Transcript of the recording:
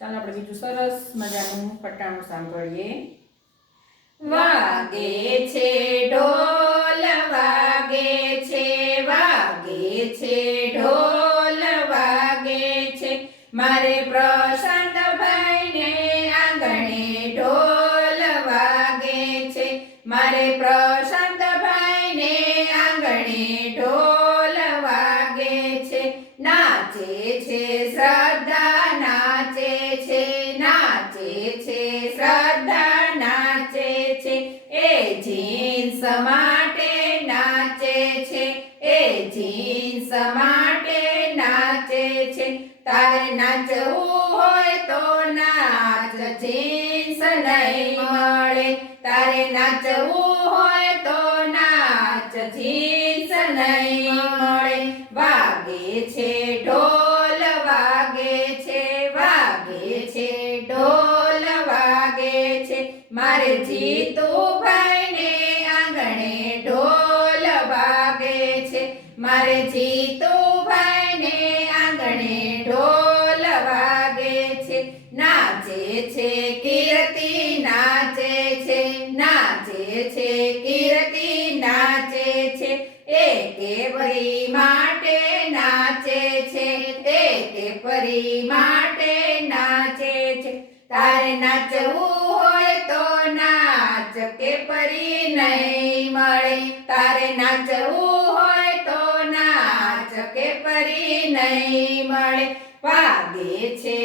ચાલો આપણે બીજું સરસ મજાનું પટાણું સાંભળીએ. વાગે છે ઢોલ વાગે છે, વાગે છે ઢોલ વાગે છે, મારે પ્રશાંતભાઈને આંગણે ઢોલ વાગે છે, મારે પ્રશાંતભાઈને આંગણે ઢોલ વાગે છે. નાચે છે શ્રદ્ધા નાચે છે, નાચે છે શ્રદ્ધા નાચે છે, એ જીન્સ માટે નાચે છે, એ જીન્સ માટે નાચે છે. તારે નાચવું હોય તો નાચ, જીન્સ નહીં મળે. તારે નાચવું હોય તો નાચ, જીન્સ નહીં મળે. વાગે છે ઢોલ વાગે છે, વાગે છે ઢોલ વાગે છે, મારે જીતુભાઈને આંગણે ઢોલ વાગે છે, મારે જીતુભાઈને આંગણે ઢોલ વાગે છે. નાચે છે કીર્તિ નાચે છે, નાચે છે કીર્તિ નાચે છે, એ કેવરી માટે નાચે છે, એ કેવરી માટે નાચે છે. તારે નાચવું હોય તો નાચ, કેપરી નહીં મળે. તારે નાચવું હોય તો નાચ, કેપરી નહીં મળે. વાગે છે